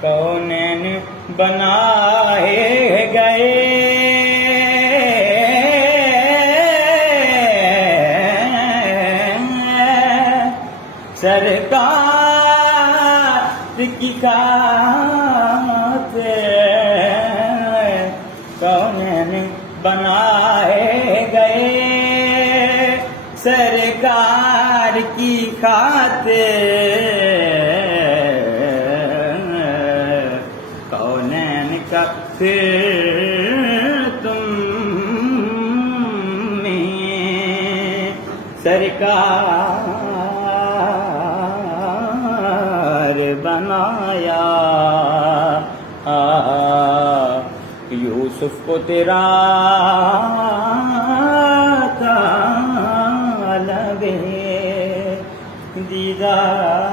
کونین بنائے گئے سرکار کی خاطر کونین بنائے گئے سرکار کی خاطر کونین کا پھر تم نے سرکار بنایا یوسف کو تیرا طالب دیدار